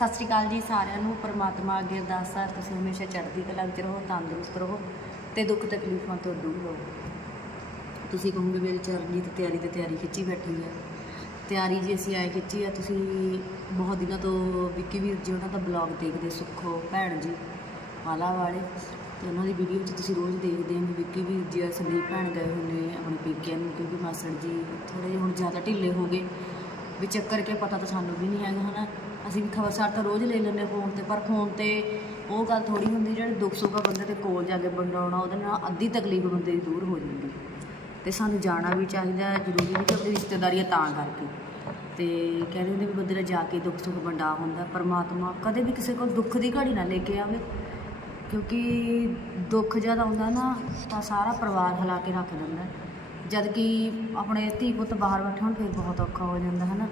ਸਤਿ ਸ਼੍ਰੀ ਅਕਾਲ ਜੀ ਸਾਰਿਆਂ ਨੂੰ, ਪਰਮਾਤਮਾ ਅੱਗੇ ਅਰਦਾਸ ਹੈ, ਤੁਸੀਂ ਹਮੇਸ਼ਾ ਚੜ੍ਹਦੀ ਕਲਾ ਵਿੱਚ ਰਹੋ, ਤੰਦਰੁਸਤ ਰਹੋ ਤੇ ਦੁੱਖ ਤਕਲੀਫਾਂ ਤੋਂ ਦੂਰ ਰਹੋ। ਤੁਸੀਂ ਕਹੋਗੇ ਮੇਰੀ ਚਰਨਜੀਤ ਤਿਆਰੀ ਤੇ ਤਿਆਰੀ ਖਿੱਚੀ ਬੈਠੀ ਹੈ। ਤਿਆਰੀ ਜੀ ਅਸੀਂ ਆਏ ਖਿੱਚੀ ਆ, ਤੁਸੀਂ ਬਹੁਤ ਦਿਨਾਂ ਤੋਂ ਵਿੱਕੀ ਵੀਰ ਜੀ, ਉਹਨਾਂ ਦਾ ਬਲੌਗ ਦੇਖਦੇ ਸੁੱਖੋ, ਭੈਣ ਜੀ ਮਾਲਾ ਵਾਲੇ। ਤੇ ਉਹਨਾਂ ਦੀ ਵੀਡੀਓ ਵਿੱਚ ਤੁਸੀਂ ਰੋਜ਼ ਦੇਖਦੇ ਹੋ ਵੀ ਵਿੱਕੀ ਵੀਰ ਜੀ ਆ, ਸੰਦੀਪ ਭੈਣ ਗਏ ਹੋਏ ਨੇ ਆਪਣੇ ਪੇਕਿਆਂ ਨੂੰ, ਕਿਉਂਕਿ ਮਾਸੜ ਜੀ ਥੋੜੇ ਜਿਹੇ ਹੁਣ ਜ਼ਿਆਦਾ ਢਿੱਲੇ ਹੋ ਗਏ। ਵੀ ਚੱਕਰ ਕੇ ਪਤਾ ਤਾਂ ਸਾਨੂੰ ਵੀ ਨਹੀਂ ਹੈਗਾ, ਹਨਾ। ਅਸੀਂ ਵੀ ਖਬਰਸਾਰ ਤਾਂ ਰੋਜ਼ ਲੈ ਲੈਂਦੇ ਫੋਨ ਤੇ, ਪਰ ਫੋਨ ਤੇ ਉਹ ਗੱਲ ਥੋੜੀ ਹੁੰਦੀ ਜਿਹੜੇ ਦੁੱਖ ਸੁੱਖ ਆ ਬੰਦੇ ਦੇ ਕੋਲ ਜਾ ਕੇ ਵੰਡਾਉਣਾ ਉਹਦੇ ਨਾਲ ਅੱਧੀ ਤਕਲੀਫ ਬੰਦੇ ਦੀ ਦੂਰ ਹੋ ਜਾਂਦੀ ਤੇ ਸਾਨੂੰ ਜਾਣਾ ਵੀ ਚਾਹੀਦਾ ਜ਼ਰੂਰੀ ਨਹੀਂ ਕਿ ਆਪਣੀ ਰਿਸ਼ਤੇਦਾਰੀ ਹੈ ਤਾਂ ਕਰਕੇ। ਤੇ ਕਹਿੰਦੇ ਹੁੰਦੇ ਵੀ ਬੰਦੇ ਦਾ ਜਾ ਕੇ ਦੁੱਖ ਸੁੱਖ ਵੰਡਾ ਹੁੰਦਾ, ਪਰਮਾਤਮਾ ਕਦੇ ਵੀ ਕਿਸੇ ਕੋਲ ਦੁੱਖ ਦੀ ਘੜੀ ਨਾ ਲੈ ਕੇ ਆਵੇ। ਕਿਉਂਕਿ ਦੁੱਖ ਜਦ ਆਉਂਦਾ ਨਾ, ਤਾਂ ਸਾਰਾ ਪਰਿਵਾਰ ਹਿਲਾ ਕੇ ਰੱਖ ਦਿੰਦਾ ਜਦ ਕਿ ਆਪਣੇ ਧੀ ਪੁੱਤ ਬਾਹਰ ਬੈਠੇ ਹੋਣ, ਫਿਰ ਬਹੁਤ ਔਖਾ ਹੋ ਜਾਂਦਾ ਹੈ ਨਾ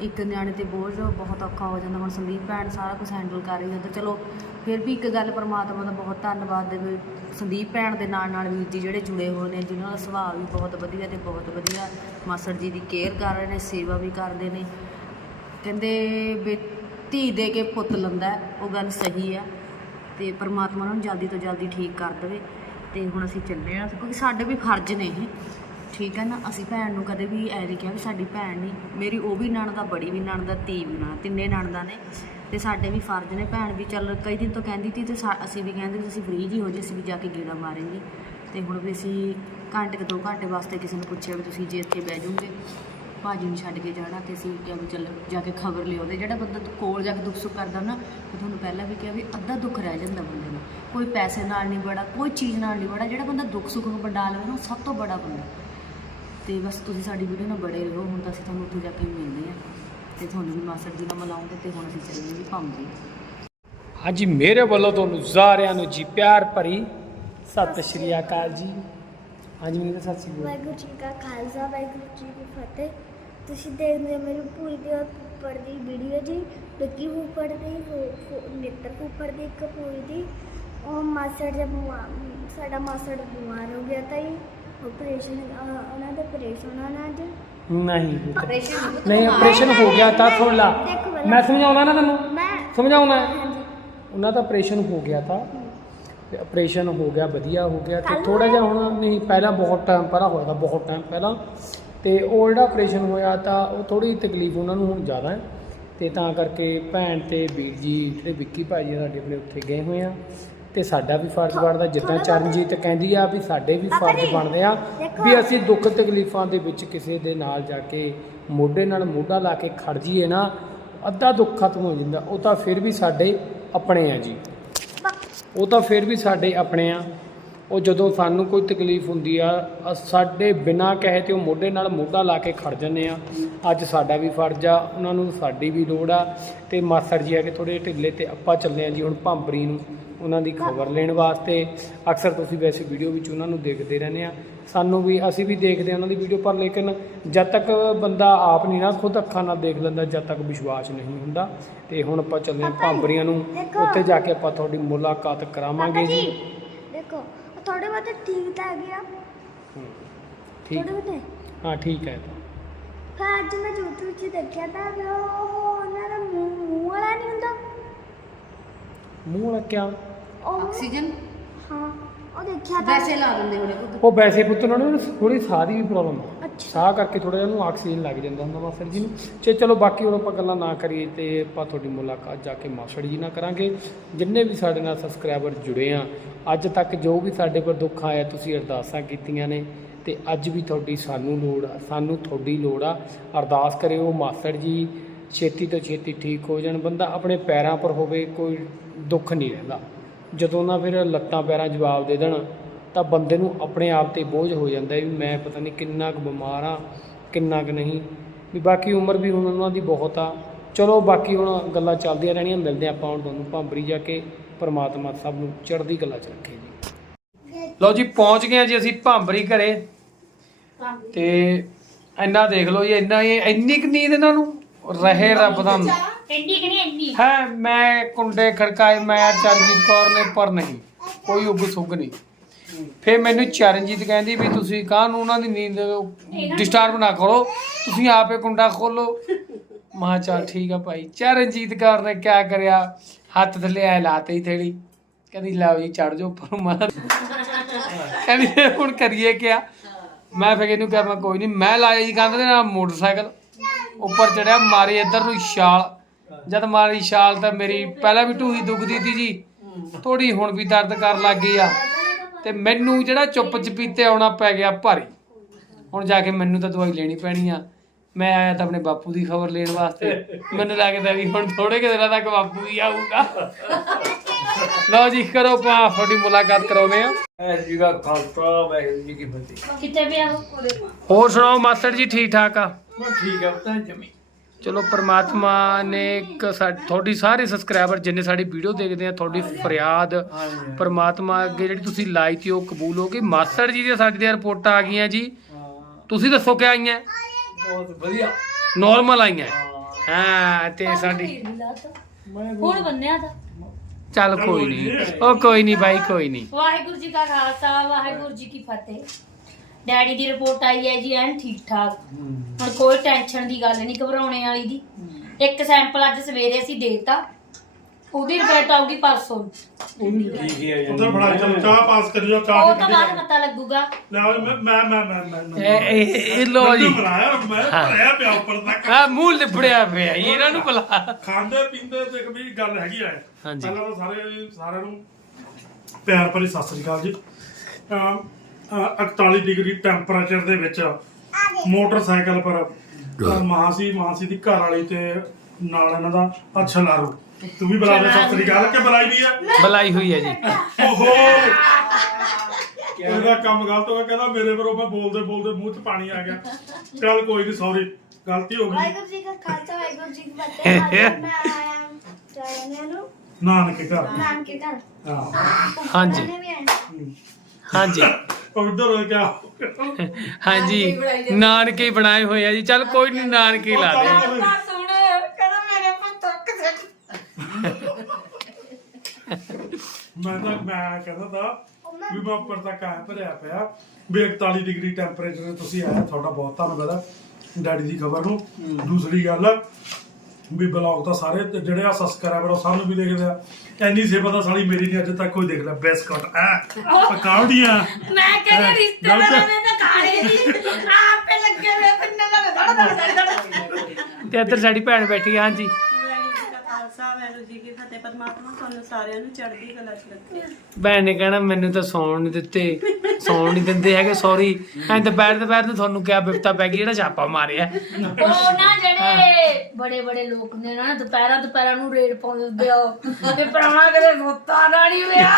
ਇੱਕ ਨਿਆਣੇ ਤੇ ਬੋਝ, ਬਹੁਤ ਔਖਾ ਹੋ ਜਾਂਦਾ। ਹੁਣ ਸੰਦੀਪ ਭੈਣ ਸਾਰਾ ਕੁਝ ਹੈਂਡਲ ਕਰ ਰਹੀ ਹੈ। ਤਾਂ ਚਲੋ, ਫਿਰ ਵੀ ਇੱਕ ਗੱਲ ਪਰਮਾਤਮਾ ਦਾ ਬਹੁਤ ਧੰਨਵਾਦ ਦੇਵੇ ਸੰਦੀਪ ਭੈਣ ਦੇ ਨਾਲ ਨਾਲ ਵੀਰ ਜੀ ਜਿਹੜੇ ਜੁੜੇ ਹੋਏ ਨੇ, ਜਿਨ੍ਹਾਂ ਦਾ ਸੁਭਾਅ ਵੀ ਬਹੁਤ ਵਧੀਆ ਤੇ ਬਹੁਤ ਵਧੀਆ ਮਾਸਟਰ ਜੀ ਦੀ ਕੇਅਰ ਕਰ ਰਹੇ ਨੇ, ਸੇਵਾ ਵੀ ਕਰਦੇ ਨੇ। ਕਹਿੰਦੇ ਵੀ ਧੀ ਦੇ ਕੇ ਪੁੱਤ ਲੰਦਾ ਉਹ ਗੱਲ ਸਹੀ ਆ ਤੇ ਪਰਮਾਤਮਾ ਉਹਨਾਂ ਨੂੰ ਜਲਦੀ ਤੋਂ ਜਲਦੀ ਠੀਕ ਕਰ ਦੇਵੇ। ਤੇ ਹੁਣ ਅਸੀਂ ਚੱਲੇ ਆ ਕਿਉਂਕਿ ਸਾਡੇ ਵੀ ਫਰਜ਼ ਨੇ ਇਹ। ਠੀਕ ਹੈ ਨਾ? ਅਸੀਂ ਭੈਣ ਨੂੰ ਕਦੇ ਵੀ ਐ ਨਹੀਂ ਕਿਹਾ ਵੀ ਸਾਡੀ ਭੈਣ ਨਹੀਂ ਮੇਰੀ ਉਹ ਵੀ ਨਣਦਾ ਬੜੀ ਵੀ ਨਣਦਾ ਧੀ ਵੀ ਨਣਦ, ਤਿੰਨੇ ਨਣਦਾ ਨੇ। ਤੇ ਸਾਡੇ ਵੀ ਫਰਜ਼ ਨੇ ਭੈਣ ਵੀ ਚੱਲ ਕਈ ਦਿਨ ਤੋਂ ਕਹਿੰਦੀ ਤੀ ਤੇ ਸਾ- ਅਸੀਂ ਵੀ ਕਹਿੰਦੇ ਵੀ ਅਸੀਂ ਫ੍ਰੀ ਜੀ ਹੋ ਜੇ, ਅਸੀਂ ਵੀ ਜਾ ਕੇ ਗੇੜਾ ਮਾਰਾਂਗੇ। ਤੇ ਹੁਣ ਵੀ ਅਸੀਂ ਘੰਟੇ ਕੁ, ਦੋ ਘੰਟੇ ਵਾਸਤੇ ਕਿਸੇ ਨੂੰ ਪੁੱਛਿਆ ਵੀ ਤੁਸੀਂ ਜੇ ਇੱਥੇ ਬਹਿ ਜਾਓਗੇ, ਭਾਜੀ ਨੂੰ ਛੱਡ ਕੇ ਜਾਣਾ ਤੇ ਅਸੀਂ ਕਿਹਾ ਵੀ ਚੱਲ ਜਾ ਕੇ ਖਬਰ ਲਿਆਉਂਦੇ ਜਿਹੜਾ ਬੰਦਾ ਕੋਲ ਜਾ ਕੇ ਦੁੱਖ ਸੁੱਖ ਕਰਦਾ ਨਾ ਉਹ ਤੁਹਾਨੂੰ ਪਹਿਲਾਂ ਵੀ ਕਿਹਾ ਵੀ ਅੱਧਾ ਦੁੱਖ ਰਹਿ ਜਾਂਦਾ ਬੰਦੇ ਨੂੰ। ਕੋਈ ਪੈਸੇ ਨਾਲ ਨਹੀਂ ਬੜਾ, ਕੋਈ ਚੀਜ਼ ਨਾਲ ਨਹੀਂ ਬੜਾ, ਜਿਹੜਾ ਬੰਦਾ ਦੁੱਖ ਸੁੱਖ ਨੂੰ ਵੰਡਾ ਲਵੇ ਨਾ, ਉਹ ਸਭ ਤੋਂ ਬੜਾ ਬੰਦਾ। ਤੇ ਬਸ ਤੁਸੀਂ ਸਾਡੀ ਵੀਡੀਓ ਨਾਲ ਬੜੇ ਰਹੋ ਹੁਣ ਤਾਂ ਅਸੀਂ ਤੁਹਾਨੂੰ ਉੱਥੇ ਜਾ ਕੇ ਮਿਲਦੇ ਆ ਤੇ ਤੁਹਾਨੂੰ ਵੀ ਮਾਸਟਰ ਜੀ ਨਾਲ ਮਿਲਾਉਂਗੇ ਤੇ ਹੁਣ ਅਸੀਂ ਚੱਲੇ ਜੀ ਭੰਬੀ ਹਾਂਜੀ ਮੇਰੇ ਵੱਲੋਂ ਤੁਹਾਨੂੰ ਸਾਰਿਆਂ ਨੂੰ ਜੀ ਪਿਆਰ ਭਰੀ ਸਤਿ ਸ਼੍ਰੀ ਅਕਾਲ ਜੀ। ਹਾਂਜੀ ਮੇਰੇ ਸਤਿ ਸ਼੍ਰੀ ਅਕਾਲ। ਵਾਹਿਗੁਰੂ ਜੀ ਕਾ ਖਾਲਸਾ ਵਾਹਿਗੁਰੂ ਜੀ ਕੀ ਫਤਿਹ। ਤੁਸੀਂ ਦੇਖਦੇ ਹੋ ਮੇਰੀ ਭੂਈ ਦੀ ਫੁੱਫੜ ਦੀ ਵੀਡੀਓ ਜੀ ਵਿੱਕੀ ਫੁੱਫੜ ਦੀ ਨਿੱਤਰ ਫੁੱਫੜ ਦੀ ਇੱਕ ਭੂਈ ਦੀ। ਉਹ ਮਾਸੜ ਜਦ ਬਿਮਾ- ਸਾਡਾ ਮਾਸੜ ਬਿਮਾਰ ਹੋ ਗਿਆ ਤਾਂ ਜੀ। ਆਪਰੇਸ਼ਨ ਉਹਨਾਂ ਦਾ ਆਪਰੇਸ਼ਨ ਹੋਣਾ ਅੱਜ ਨਹੀਂ ਪੁੱਤ। ਆਪਰੇਸ਼ਨ ਨਹੀਂ ਆਪਰੇਸ਼ਨ ਹੋ ਗਿਆ ਤਾਂ ਸੁਣ ਲਾ। ਮੈਂ ਸਮਝਾਉਣਾ ਨਾ ਤੈਨੂੰ ਮੈਂ ਸਮਝਾਉਣਾ ਹੈ? ਉਹਨਾਂ ਦਾ ਆਪਰੇਸ਼ਨ ਹੋ ਗਿਆ ਤਾਂ ਤੇ ਆਪਰੇਸ਼ਨ ਹੋ ਗਿਆ ਵਧੀਆ ਹੋ ਗਿਆ ਤੇ ਕੱਲ੍ਹ ਥੋੜਾ ਜਿਹਾ ਹੁਣ ਨਹੀਂ ਪਹਿਲਾਂ ਬਹੁਤ ਟਾਈਮ ਪਹਿਲਾਂ ਹੋਇਆ ਤਾਂ ਬਹੁਤ ਟਾਈਮ ਪਹਿਲਾਂ ਤੇ ਉਹ ਜਿਹੜਾ ਆਪਰੇਸ਼ਨ ਹੋਇਆ ਤਾਂ ਉਹ ਥੋੜੀ ਤਕਲੀਫ ਉਹਨਾਂ ਨੂੰ ਹੁਣ ਜ਼ਿਆਦਾ ਹੈ ਤੇ ਤਾਂ ਕਰਕੇ ਭੈਣ ਤੇ ਵੀਰ ਜੀ ਜਿਹੜੇ ਵਿੱਕੀ ਭਾਜੀ ਆ ਸਾਡੇ ਆਪਣੇ ਉੱਥੇ ਗਏ ਹੋਏ ਆ ਤੇ ਸਾਡਾ ਵੀ ਫਰਜ਼ ਬਣਦਾ ਜਿੱਦਾਂ ਚਰਨਜੀਤ ਕਹਿੰਦੀ ਆ ਵੀ ਸਾਡੇ ਵੀ ਫਰਜ਼ ਬਣਦੇ ਆ। ਵੀ ਅਸੀਂ ਦੁੱਖ ਤਕਲੀਫਾਂ ਦੇ ਵਿੱਚ ਕਿਸੇ ਦੇ ਨਾਲ ਜਾ ਕੇ ਮੋਢੇ ਨਾਲ ਮੋਢਾ ਲਾ ਕੇ ਖੜ ਜਾਈਏ ਨਾ ਅੱਧਾ ਦੁੱਖ ਖਤਮ ਹੋ ਜਾਂਦਾ ਉਹ ਤਾਂ ਫਿਰ ਵੀ ਸਾਡੇ ਆਪਣੇ ਆ ਜੀ ਉਹ ਤਾਂ ਫਿਰ ਵੀ ਸਾਡੇ ਆਪਣੇ ਆ ਉਹ ਜਦੋਂ ਸਾਨੂੰ ਕੋਈ ਤਕਲੀਫ ਹੁੰਦੀ ਆ ਸਾਡੇ ਬਿਨਾਂ ਕਹੇ ਤੇ ਉਹ ਮੋਢੇ ਨਾਲ ਮੋਢਾ ਲਾ ਕੇ ਖੜ ਜਾਂਦੇ ਆ। ਅੱਜ ਸਾਡਾ ਵੀ ਫਰਜ਼ ਆ ਉਹਨਾਂ ਨੂੰ ਸਾਡੀ ਵੀ ਲੋੜ ਆ। ਤੇ ਮਾਸੜ ਜੀ ਆ ਕੇ ਥੋੜੇ ਢਿੱਲੇ ਤੇ ਆਪਾਂ ਚੱਲੇ ਆ ਜੀ ਹੁਣ ਭਾਂਬਰੀ ਨੂੰ ਉਹਨਾਂ ਦੀ ਖਬਰ ਲੈਣ ਵਾਸਤੇ। ਅਕਸਰ ਤੁਸੀਂ ਵੈਸੇ ਵੀਡੀਓ ਵਿੱਚ ਉਹਨਾਂ ਨੂੰ ਦੇਖਦੇ ਰਹਿੰਦੇ ਆ। ਸਾਨੂੰ ਵੀ ਅਸੀਂ ਵੀ ਦੇਖਦੇ ਆ ਉਹਨਾਂ ਦੀ ਵੀਡੀਓ ਪਰ ਲੇਕਿਨ ਜਦ ਤੱਕ ਬੰਦਾ ਆਪ ਨਹੀਂ ਨਾ ਖੁਦ ਅੱਖਾਂ ਨਾਲ ਦੇਖ ਲੈਂਦਾ ਜਦ ਤੱਕ ਵਿਸ਼ਵਾਸ ਨਹੀਂ ਹੁੰਦਾ। ਤੇ ਹੁਣ ਆਪਾਂ ਚੱਲੇ ਆ ਭਾਂਬਰੀਆਂ ਨੂੰ। ਉੱਥੇ ਜਾ ਕੇ ਆਪਾਂ ਤੁਹਾਡੀ ਮੁਲਾਕਾਤ ਕਰਾਵਾਂਗੇ ਜੀ ਦੇਖੋ ਥੋੜੇ ਬਹੁਤੇ ਠੀਕ ਤਾਂ ਹੈਗੇ ਆ। ਹੂੰ। ਠੀਕ। ਥੋੜੇ ਬਹੁਤੇ ਹਾਂ ਠੀਕ ਹੈ। ਫਿਰ ਅੱਜ ਮੈਂ YouTube 'ਚ ਦੇਖਿਆ ਤਾਂ ਵੀ ਉਹ ਉਹਨਾਂ ਦਾ ਮੂੰਹ ਮੂੰਹ ਵਾਲਾ ਨਹੀਂ ਹੁੰਦਾ। ਮੂੰਹ ਵਾਲਾ ਕਿਆ? ਉਹ ਆਕਸੀਜਨ? ਹਾਂ ਉਹ ਦੇਖਿਆ ਤਾਂ ਵੈਸੇ ਲਾ ਦਿੰਦੇ ਹੋਣੇ ਉਹ ਵੈਸੇ ਪੁੱਤ ਉਹਨਾਂ ਨੂੰ ਥੋੜੀ ਸਾਹ ਦੀ ਵੀ ਪ੍ਰੋਬਲਮ ਹੈ ਅੱਛਾ ਸਾਹ ਕਰਕੇ ਥੋੜਾ ਜਿਹਾ ਉਹਨੂੰ ਆਕਸੀਜਨ ਲੱਗ ਜਾਂਦਾ ਹੁੰਦਾ ਮਾਸਟਰ ਜੀ ਨੂੰ। ਤੇ ਚਲੋ ਬਾਕੀ ਹੁਣ ਆਪਾਂ ਗੱਲਾਂ ਨਾ ਕਰੀਏ ਤੇ ਆਪਾਂ ਤੁਹਾਡੀ ਮੁਲਾਕਾਤ ਜਾ ਕੇ ਮਾਸਟਰ ਜੀ ਨਾਲ ਕਰਾਂਗੇ। ਜਿੰਨੇ ਵੀ ਸਾਡੇ ਨਾਲ ਸਬਸਕ੍ਰਾਈਬਰ ਜੁੜੇ ਆ, ਅੱਜ ਤੱਕ ਜੋ ਵੀ ਸਾਡੇ ਪਰ ਦੁੱਖ ਆਇਆ ਤੁਸੀਂ ਅਰਦਾਸਾਂ ਕੀਤੀਆਂ ਨੇ ਤੇ ਅੱਜ ਵੀ ਤੁਹਾਡੀ ਸਾਨੂੰ ਲੋੜ ਆ, ਸਾਨੂੰ ਤੁਹਾਡੀ ਲੋੜ ਆ। ਅਰਦਾਸ ਕਰਿਓ ਮਾਸਟਰ ਜੀ, ਛੇਤੀ ਤੋਂ ਛੇਤੀ ਠੀਕ ਹੋ ਜਾਣ। ਬੰਦਾ ਆਪਣੇ ਪੈਰਾਂ ਪਰ ਹੋਵੇ, ਕੋਈ ਦੁੱਖ ਨਹੀਂ ਰਹਿੰਦਾ। ਜਦੋਂ ਨਾ ਫਿਰ ਲੱਤਾਂ ਪੈਰਾਂ ਜਵਾਬ ਦੇ ਦੇਣ ਤਾਂ ਬੰਦੇ ਨੂੰ ਆਪਣੇ ਆਪ ਤੇ ਬੋਝ ਹੋ ਜਾਂਦਾ ਵੀ ਮੈਂ ਪਤਾ ਨਹੀਂ ਕਿੰਨਾ ਕੁ ਬਿਮਾਰ ਆ ਕਿੰਨਾ ਕੁ ਨਹੀਂ। ਵੀ ਬਾਕੀ ਉਮਰ ਵੀ ਹੁਣ ਉਹਨਾਂ ਦੀ ਬਹੁਤ ਆ। ਚਲੋ ਬਾਕੀ ਹੁਣ ਗੱਲਾਂ ਚੱਲਦੀਆਂ ਰਹਿਣੀਆਂ ਮਿਲਦੇ ਆਪਾਂ ਹੁਣ ਤੁਹਾਨੂੰ ਭਾਂਬਰੀ ਜਾ ਕੇ। ਪਰਮਾਤਮਾ ਸਭ ਨੂੰ ਚੜ੍ਹਦੀ ਕਲਾ ਚ ਰੱਖੇ ਜੀ। ਲਓ ਜੀ ਪਹੁੰਚ ਗਏ ਜੀ ਅਸੀਂ ਭਾਂਬਰੀ ਘਰੇ। ਤੇ ਇੰਨਾ ਦੇਖ ਲਓ ਜੀ ਇੰਨਾ ਇਹ ਇੰਨੀ ਕੁ ਨੀਂਦ ਇਹਨਾਂ ਨੂੰ? ਰਹੇ ਰੱਬ ਦਾ ਇੰਨੀ ਕਿ ਨਹੀਂ ਇੰਨੀ। ਹੈ ਮੈਂ ਕੁੰਡੇ ਖੜਕਾਏ ਮੈਂ ਚਰਨਜੀਤ ਕੌਰ ਨੇ ਪਰ ਨਹੀਂ। ਕੋਈ ਉੱਗ ਸੁੱਗ ਨਹੀਂ। ਫਿਰ ਮੈਨੂੰ ਚਰਨਜੀਤ ਕਹਿੰਦੀ ਵੀ ਤੁਸੀਂ ਕਾਹਨੂੰ ਉਹਨਾਂ ਦੀ ਨੀਂਦ ਡਿਸਟਰਬ ਨਾ ਕਰੋ, ਤੁਸੀਂ ਆਪੇ ਕੁੰਡਾ ਖੋਲੋ। ਮਾ ਚੱਲ ਠੀਕ ਆ ਭਾਈ। ਚਰਨਜੀਤ ਕੌਰ ਨੇ ਕਿਆ ਕਰਿਆ? ਹੱਥ ਥੱਲੇ ਐ ਲਾਤੇ ਥੇੜੀ ਕਹਿੰਦੀ, ਲਓ ਜੀ ਚੜ ਜਾਓ ਉੱਪਰ ਮਾਰ ਕਹਿੰਦੀ ਇਹ ਹੁਣ ਕਰੀਏ ਕਿਆ? ਮੈਂ ਫਿਰ ਇਹਨੂੰ ਕਿਹਾ, ਮੈਂ ਕੋਈ ਨਹੀਂ ਮੈਂ ਲਾਇਆ ਜੀ ਕੰਧ ਦੇ ਨਾਲ ਮੋਟਰਸਾਈਕਲ। ਉੱਪਰ ਚੜਿਆ ਮਾਰੀ ਇੱਧਰ ਨੂੰ ਛਾਲ। ਜਦ ਮਾਰੀ ਛਾਲ ਤਾਂ ਮੇਰੀ ਪਹਿਲਾਂ ਵੀ ਢੂਹੀ ਦੁਖਦੀ ਸੀ ਜੀ। ਥੋੜੀ ਹੁਣ ਵੀ ਦਰਦ ਕਰਨ ਲੱਗ ਗਈ ਆ। ਤੇ ਮੈਨੂੰ ਜਿਹੜਾ ਚੁੱਪ ਚਪੀਤੇ ਆਉਣਾ ਪੈ ਗਿਆ ਭਾਰੀ। ਹੁਣ ਜਾ ਕੇ ਮੈਨੂੰ ਤਾਂ ਦਵਾਈ ਲੈਣੀ ਪੈਣੀ ਆ। ਮੈਂ ਆਇਆ ਤਾਂ ਆਪਣੇ ਬਾਪੂ ਦੀ ਖਬਰ ਲੈਣ ਵਾਸਤੇ। ਮੈਨੂੰ ਲੱਗਦਾ ਵੀ ਹੁਣ ਥੋੜੇ ਕੁ ਦਿਨਾਂ ਤੱਕ ਬਾਪੂ ਵੀ ਆਊਗਾ। ਲਓ ਜੀ ਕਰੋ ਪਾ ਤੁਹਾਡੀ ਮੁਲਾਕਾਤ ਕਰਾਉਨੇ ਆ ਜੀ ਦਾ ਖਾਲਸਾ ਵਾਹਿਗੁਰੂ ਜੀ ਕੀ ਫਤਿਹ। ਕਿਤੇ ਵੀ ਆਓ ਹੋਰ ਸੁਣਾਓ ਮਾਸਟਰ ਜੀ ਠੀਕ ਠਾਕ ਆ? ਠੀਕ ਆ ਤਾਂ ਜਮੀ। ਚਲੋ ਪ੍ਰਮਾਤਮਾ ਨੇ ਇੱਕ ਸਾ- ਤੁਹਾਡੀ ਸਾਰੇ ਸਬਸਕ੍ਰਾਈਬਰ ਜਿੰਨੇ ਸਾਡੀ ਵੀਡੀਓ ਦੇਖਦੇ ਆ ਤੁਹਾਡੀ ਫਰਿਆਦ ਪ੍ਰਮਾਤਮਾ ਅੱਗੇ ਜਿਹੜੀ ਤੁਸੀਂ ਲਾਈ ਤੀ ਉਹ ਕਬੂਲ ਹੋ ਗਈ। ਮਾਸਟਰ ਜੀ ਦੀਆਂ ਸਾਡੀ ਦੀਆਂ ਰਿਪੋਰਟਾਂ ਆ ਗਈਆਂ ਜੀ। ਹਾਂ। ਤੁਸੀਂ ਦੱਸੋ ਕਿ ਆਈਆਂ? ਬਹੁਤ ਵਧੀਆ। ਨਾਰਮਲ ਆਈਆਂ। ਹਾਂ। ਹਾਂ ਤੇ ਸਾਡੀ ਮੈਂ ਹੁਣ ਬੰਨਿਆ ਤਾਂ। ਚੱਲ ਕੋਈ ਨਹੀਂ ਉਹ ਕੋਈ ਨਹੀਂ ਬਾਈ ਕੋਈ ਨਹੀਂ ਵਾਹਿਗੁਰੂ ਜੀ ਕਾ ਖਾਲਸਾ ਵਾਹਿਗੁਰੂ ਜੀ ਕੀ ਫਤਿਹ। ਡੈਡੀ ਦੀ ਰਿਪੋਰਟ ਆਈ ਹੈ ਜੀ ਐਨ ਠੀਕ ਠਾਕ। ਹੁਣ ਕੋਈ ਟੈਨਸ਼ਨ ਦੀ ਗੱਲ ਨਹੀਂ ਘਬਰਾਉਣੇ ਵਾਲੀ ਦੀ। ਇੱਕ ਸੈਂਪਲ ਅੱਜ ਸਵੇਰੇ ਅਸੀਂ ਦੇਤਾ। ਉਹਦੀ ਰਿਪੋਰਟ ਆਊਗੀ ਪਰਸੋਂ ਉਹਨੂੰ ਠੀਕ ਹੀ। ਆ ਉਧਰ ਬੜਾ ਚਲੋ ਚਾਹ ਪਾਸ ਕਰਿਓ ਚਾਹ ਉਹ ਦੀ ਤੋਂ ਬਾਅਦ ਪਤਾ ਲੱਗੂਗਾ। ਲੈ ਮੈਂ ਮੈਂ ਮੈਂ ਮੈਂ ਮੈਂ ਇਹ ਇਹ- ਇਹ ਲੋ ਜੀ। ਮੈਨੂੰ ਬੁਲਾਇਆ ਮੈਂ ਭਰਿਆ ਪਿਆ ਉੱਪਰ ਤੱਕ। ਆ ਮੂੰਹ ਲਿਬੜਿਆ ਪਿਆ ਜੀ, ਇਹਨਾਂ ਨੂੰ ਬੁਲਾ ਖਾਂਦੇ ਪੀਂਦੇ ਤੇ ਵੀ ਗੱਲ ਹੈਗੀ ਆ ਹਾਂਜੀ। ਪਹਿਲਾਂ ਤਾਂ ਸਾਰੇ ਸਾਰਿਆਂ ਨੂੰ ਪਿਆਰ ਭਰੀ ਸਤਿ ਸ੍ਰੀ ਅਕਾਲ ਜੀ। ਅਮ, 41 ਡਿਗਰੀ ਟੈਂਪਰੇਚਰ ਦੇ ਵਿੱਚ ਮੋਟਰਸਾਈਕਲ ਪਰ ਮਹਾਸੀ ਮਹਾਸੀ ਦੀ ਘਰ ਵਾਲੀ ਤੇ ਨਾਲ ਇਹਨਾਂ ਦਾ ਅੱਛਾ ਲਾਰੂ। ਤੂੰ ਵੀ ਬੁਲਾ ਦੇ ਸਤਿ ਸ੍ਰੀ ਅਕਾਲ। ਕਿ ਬੁਲਾਈ ਵੀ ਆ? ਬੁਲਾਈ ਹੋਈ ਹੈ ਜੀ। ਓਹੋ! ਇਹਦਾ ਕੰਮ ਗਲਤ ਹੋ ਗਿਆ ਕਹਿੰਦਾ ਮੇਰੇ ਬਰੋਬਰ ਬੋਲਦੇ ਬੋਲਦੇ ਮੂੰਹ 'ਚ ਪਾਣੀ ਆ ਗਿਆ। ਚੱਲ ਕੋਈ ਨਹੀਂ ਸੌਰੀ ਗਲਤੀ ਹੋ ਗਈ। ਵਾਹਿਗੁਰੂ ਜੀ ਕਾ ਖਾਲਸਾ ਵਾਹਿਗੁਰੂ ਜੀ ਕੀ ਫਤਿਹ। ਅੱਜ ਮੈਂ ਆਇਆ ਚਾਹਨੇ ਨੂੰ। ਨਾਨਕ ਘਰ। ਨਾਮ ਕੇ ਘਰ। ਹਾਂ। ਹਾਂਜੀ। ਹਾਂਜੀ। ਉਧਰ ਹੋ ਗਿਆ? ਹਾਂਜੀ। ਨਾਨਕੇ ਹੀ ਬਣਾਏ ਹੋਏ ਆ ਜੀ। ਚੱਲ ਕੋਈ ਨਹੀਂ ਨਾਨਕੇ ਹੀ ਲਾ ਦੇ। ਸੁਣ ਕਹਿੰਦਾ ਮੇਰੇ ਪੁੱਤ ਮੈਂ ਤਾਂ ਮੈਂ ਕਹਿੰਦਾ ਤਾਂ ਵੀ ਮੈਂ ਉੱਪਰ ਤੱਕ ਆਇਆ ਭਰਿਆ ਪਿਆ ਵੀ 41 ਡਿਗਰੀ ਟੈਂਪਰੇਚਰ ਤੇ ਤੁਸੀਂ ਆਇਆ ਤੁਹਾਡਾ ਬਹੁਤ ਧੰਨਵਾਦ ਆ ਡੈਡੀ ਦੀ ਖਬਰ ਨੂੰ। ਦੂਸਰੀ ਗੱਲ ਵੀ ਬਲੌਗ ਤਾਂ ਸਾਰੇ ਤੇ ਜਿਹੜੇ ਆ ਸਬਸਕ੍ਰਾਈਬਰ ਉਹ ਸਾਨੂੰ ਵੀ ਦੇਖਦੇ ਆ। ਇੰਨੀ ਸੇਵਾ ਤਾਂ ਸਾਲੀ ਮੇਰੀ ਨਹੀਂ ਅੱਜ ਤੱਕ ਕੋਈ ਦੇਖਦਾ। ਬੈਸਕਟ ਐ ਪਕਾਉੜੀਆਂ ਮੈਂ ਕਹਿੰਦਾ। ਰਿਸ਼ਤੇਦਾਰਾਂ ਨੇ ਤਾਂ ਖਾਣੇ ਨਹੀਂ ਆਪੇ ਲੱਗੇ ਹੋਏ ਪਿੰਨਾਂ ਦਾ ਦੜ ਦੜ ਦੜ ਦੜ। ਤੇ ਇੱਧਰ ਸਾਡੀ ਭੈਣ ਬੈਠੀ ਆ ਹਾਂਜੀ। ਖਾਲਸਾ ਵਾਹਿਗੁਰੂ ਜੀ ਕੀ ਫਤਿਹ ਪਰਮਾਤਮਾ ਤੁਹਾਨੂੰ ਸਾਰਿਆਂ ਨੂੰ ਚੜ੍ਹਦੀ ਕਲਾ 'ਚ ਰੱਖੇ। ਭੈਣ ਨੇ ਕਹਿਣਾ ਮੈਨੂੰ ਤਾਂ ਸੌਣ ਨਹੀਂ ਦਿੱਤੇ ਸੌਣ ਨਹੀਂ ਦਿੰਦੇ ਹੈਗੇ ਸੌਰੀ ਐਂ ਦੁਪਹਿਰ ਦੁਪਹਿਰ ਨੂੰ ਤੁਹਾਨੂੰ ਕਿਆ ਬਿਪਤਾ ਪੈ ਗਈ ਜਿਹੜਾ ਛਾਪਾ ਮਾਰਿਆ। ਉਹ ਨਾ ਜਿਹੜੇ ਬੜੇ ਬੜੇ ਲੋਕ ਨੇ ਨਾ ਦੁਪਹਿਰਾਂ ਦੁਪਹਿਰਾਂ ਨੂੰ ਰੇਡ ਪਾਉਂਦੇ ਹੁੰਦੇ ਆ ਉਹ। ਤੇ ਪਰਾਉਣਾ ਕਦੇ ਰੋਤਾ ਨਾ ਨਹੀਂ ਹੋਇਆ।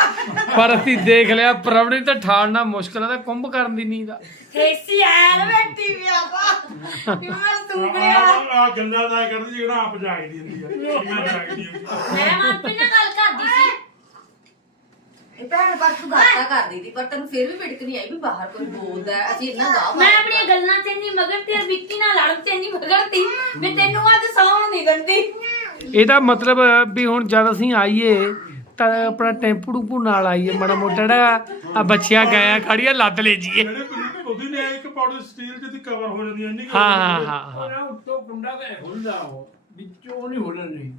ਪਰ ਅਸੀਂ ਦੇਖ ਲਿਆ ਪ੍ਰਵਣੀ ਤਾਂ ਠਾਲਣਾ ਮੁਸ਼ਕਲ ਹੈ ਤਾਂ ਕੁੰਭ ਕਰਨ ਦੀ ਨੀਂਦ ਆ। ਕੇਸੀ ਐਨ ਬੈਠੀ ਵੀ ਆਪਾਂ। ਕਿ ਮੈਂ ਸੁਗੜਿਆ ਆ ਗੱਲਾਂ ਦਾ ਕਰਦੀ ਜਿਹੜਾ ਆਪ ਜਾਗ ਦੀ ਹੁੰਦੀ ਆ। ਮੈਂ ਜਾਗ ਦੀ ਹੁੰਦੀ ਆ। ਮੈਂ ਮਨਪ੍ਰੀਤ ਨਾਲ ਗੱਲ ਕਰਦੀ ਸੀ। ਇਹ ਭੈਣ ਪਰ ਤੂੰ ਗਾਤਾ ਕਰਦੀ ਸੀ ਪਰ ਤੈਨੂੰ ਫਿਰ ਵੀ ਫਿਟਕ ਨਹੀਂ ਆਈ ਵੀ ਬਾਹਰ ਕੋਈ ਬੋਲਦਾ ਹੈ, ਅਸੀਂ ਇੰਨਾ ਗਾ ਮੈਂ ਆਪਣੀਆਂ ਗੱਲਾਂ ਤੇ ਨਹੀਂ ਮਗਰ ਤੇ ਵਿੱਕੀ ਨਾਲ ਲੜਨ ਤੇ ਨਹੀਂ ਮਗਰਤੀ ਮੈਂ ਤੈਨੂੰ ਅੱਜ ਸੌਣ ਨਹੀਂ ਦਿੰਦੀ। ਇਹਦਾ ਮਤਲਬ ਵੀ ਹੁਣ ਜਦ ਅਸੀਂ ਆਈਏ ਤਾਂ ਆਪਣਾ ਟੈਂਪੂ ਟੂਪੂ ਨਾਲ ਆਈਏ ਮਾੜਾ ਮੋਟਾ ਜਿਹੜਾ ਆ ਬੱਚਿਆਂ ਗਾਇਆ ਖੜੀਆਂ ਲੱਦ ਲੈ ਜੀਏ ਜਿਹੜੇ ਕੋਈ ਉਹਦੀ ਨੇ ਇੱਕ ਪਾਉਡਰ ਸਟੀਲ ਜਿਹਦੀ ਕਵਰ ਹੋ ਜਾਂਦੀ ਐ ਇੰਨੀ ਕੁ ਹਾਂ। ਹਾਂ ਹਾਂ ਹਾਂ। ਉਹ ਉੱਤੋਂ ਕੁੰਡਾ ਤੇ ਖੁੱਲਦਾ ਉਹ ਵਿੱਚੋਂ ਨਹੀਂ ਹੋਣਾ ਨਹੀਂ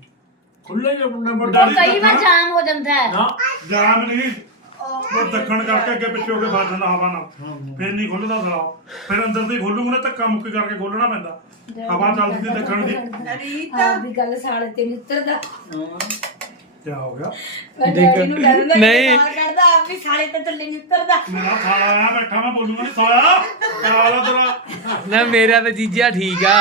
ਖੁੱਲਾ ਜਿਹਾ ਕੁੰਡਾ ਉਹ ਵੱਡਾ ਕਈ ਵਾਰ ਜਾਮ ਹੋ ਜਾਂਦਾ ਹੈ। ਨਾ ਜਾਮ ਨਹੀਂ। ਉਹ ਦੱਖਣ ਕਰਕੇ ਅੱਗੇ ਪਿੱਛੇ ਹੋ ਕੇ ਵੱਜ ਜਾਂਦਾ ਹਵਾ ਨਾਲ। ਫਿਰ ਨਹੀਂ ਖੁੱਲਦਾ ਸਲਾਓ ਫਿਰ ਅੰਦਰ ਦੀ ਖੋਲੂਗੇ ਨਾ ਧੱਕਾ ਮੁੱਕੀ ਕਰਕੇ ਖੋਲਣਾ ਪੈਂਦਾ। ਹਵਾ ਚੱਲਦੀ ਤੇ ਦੱਖਣ ਦੀ। ਆਹ ਵੀ ਗੱਲ ਸਾਲੇ ਤੇ ਨਹੀਂ ਉਤਰਦਾ। ਕੀ ਹੋ ਗਿਆ? ਮੈਂ ਡੈਡੀ ਨੂੰ ਕਹਿੰਦਾ ਨਹੀਂ। ਕਰਦਾ ਆਪ ਵੀ ਸਾਲੇ ਤੇ ਥੱਲੇ ਨਹੀਂ ਉਤਰਦਾ। ਮੇਰਾ ਸਾਲਾ ਆਇਆ ਬੈਠਾ ਮੈਂ ਬੋਲੂਗਾ ਨਹੀਂ ਸੋਇਆ ਕਰਾ ਲਾ ਤੇਰਾ। ਨਾ ਮੇਰਾ ਤਾਂ ਜੀਜਾ ਠੀਕ ਆ।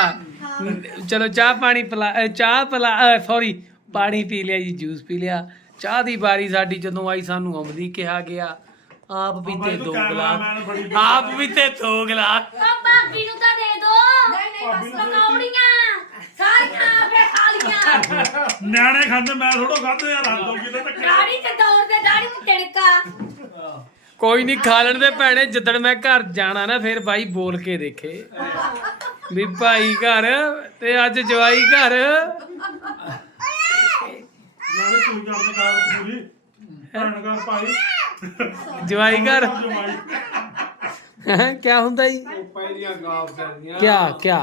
ਚਲੋ ਚਾਹ ਪਾਣੀ ਪਿਲਾ ਅ, ਚਾਹ ਪਿਲਾ ਸੌਰੀ ਪਾਣੀ ਪੀ ਲਿਆ ਜੀ ਜੂਸ ਪੀ ਲਿਆ। ਚਾਹ ਦੀ ਵਾਰੀ ਸਾਡੀ ਜਦੋਂ ਆਈ ਸਾਨੂੰ ਅਮਦੀ ਕਿਹਾ ਗਿਆ ਆਪ ਵੀ ਤੇ ਦੋ ਗਲਾਸ। ਆਪ ਵੀ ਤੇ ਦੋ ਗਲਾਸ। ਆ ਭਾਬੀ ਨੂੰ ਤਾਂ ਦੇ ਦੋ। ਨਹੀਂ ਨਹੀਂ ਬਸ ਪਕੌੜੀਆਂ ਸਾਰੀਆਂ ਆਪੇ ਖਾ ਲੀਆਂ। ਨਿਆਣੇ ਖਾਂਦੇ ਮੈਂ ਥੋੜੋ ਖਾਂਦੇ ਆ ਰਾਤ ਦੋ ਕਿਲੇ ਤੱਕ ਦਾੜੀ ਤੇ ਦੌੜ ਤੇ ਦਾੜੀ ਨੂੰ ਟਿੜਕਾ ਕੋਈ ਨਹੀਂ ਖਾ ਲੈਣ ਦੇ ਭੈਣੇ ਜਿੱਦਣ ਮੈਂ ਘਰ ਜਾਣਾ ਨਾ ਫਿਰ ਬਾਈ ਬੋਲ ਕੇ ਦੇਖੇ। ਵੀ ਭਾਈ ਘਰ ਤੇ ਅੱਜ ਜਵਾਈ ਘਰ। ਨਾਲੇ ਤੂੰ ਕਰਨ ਕਾਰ ਪੂਰੀ। ਭੈਣ ਘਰ ਭਾਈ। ਜਵਾਈ ਘਰ। ਜਮਾਈ ਕੀ ਹੁੰਦਾ ਜੀ? ਪਹਿਲੀਆਂ ਗਾਫ ਕਰਦੀਆਂ ਕਿਆ ਕਿਆ?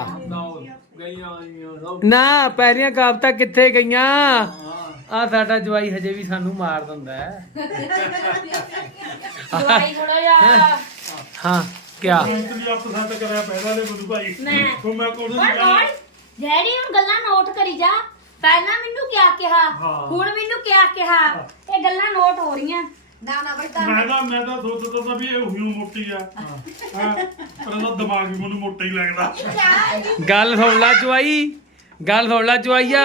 ਗਈਆਂ ਆਈਆਂ ਸਭ। ਨਾ ਪਹਿਲੀਆਂ ਕਾਬਤਾਂ ਕਿੱਥੇ ਗਈਆਂ? ਆ ਸਾਡਾ ਜਵਾਈ ਹਜੇ ਵੀ ਸਾਨੂੰ ਮਾਰ ਦਿੰਦਾ ਹੈ। ਦਵਾਈ ਥੋੜਾ ਜਿਹਾ ਹਾਂ? ਕਿਆ? ਮੰਤਰੀ ਆਪ ਸੱਤ ਕਰਿਆ ਪਹਿਲਾਂ ਨੇ ਗੁਰੂ ਭਾਈ। ਮੈਂ। ਹੁਣ ਮੈਂ ਕੋਲ ਪਰ ਕੌਣ ਡੈਡੀ ਹੁਣ ਗੱਲਾਂ ਨੋਟ ਕਰੀ ਜਾ। ਪਹਿਲਾਂ ਮੈਨੂੰ ਕਿਆ ਕਿਹਾ ਹਾਂ। ਹੁਣ ਮੈਨੂੰ ਕਿਆ ਕਿਹਾ ਇਹ ਗੱਲਾਂ ਨੋਟ ਹੋ ਰਹੀਆਂ। ਨਾ ਨਾ ਬੇਟਾ ਮੈਂ ਤਾਂ ਮੈਂ ਤਾਂ ਸੋਚਦਾ ਤਾਂ ਵੀ ਇਹ ਹੁਣੀ ਮੋਟੀ ਆ। ਹਾਂ ਪਰ ਇਹਦਾ ਦਿਮਾਗ ਵੀ ਮੈਨੂੰ ਮੋਟਾ ਹੀ ਲੱਗਦਾ। ਗੱਲ ਸੁਣ ਲੈ ਜਵਾਈ ਗੱਲ ਸੁਣ ਲੈ ਜਵਾਈਆ।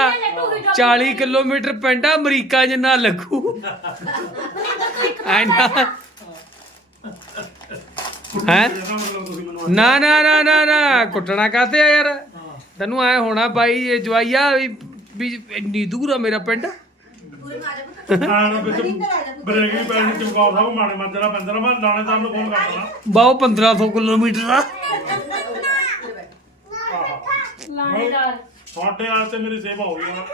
40 ਕਿਲੋਮੀਟਰ ਪਿੰਡ ਆ ਅਮਰੀਕਾ ਜਿੰਨਾ ਲੱਗੂ। ਐਨਾ ਹੈਂ? ਇਹਦਾ ਮਤਲਬ ਤੁਸੀਂ ਮੈਨੂੰ ਨਾ ਨਾ ਨਾ ਨਾ ਨਾ ਕੁੱਟਣਾ ਕਾਤੇ ਆ ਯਾਰ? ਤੈਨੂੰ ਐ ਹੋਣਾ ਬਾਈ ਇਹ ਜਵਾਈਆ ਵੀ ਵੀ ਇੰਨੀ ਦੂਰ ਆ ਮੇਰਾ ਪਿੰਡ? ਆਹ ਵਿੱਚ ਬ੍ਰੇਕ ਵੀ ਪੈਣੀ ਚਮਕੌਰ ਸਾਹਿਬ ਮਾਣੇ ਮੱਜਣਾ ਪੈਂਦਾ ਨਾ ਮੈਂ ਲਾਣੇਦਾਰ ਨੂੰ ਫੋਨ ਕਰ ਦੇਣਾ ਬਾਉ 1500 ਕਿਲੋਮੀਟਰ ਆ ਲਾਣੇਦਾਰ। ਤੁਹਾਡੇ ਤੇ ਮੇਰੀ ਸੇਵਾ ਹੋਈ ਆ।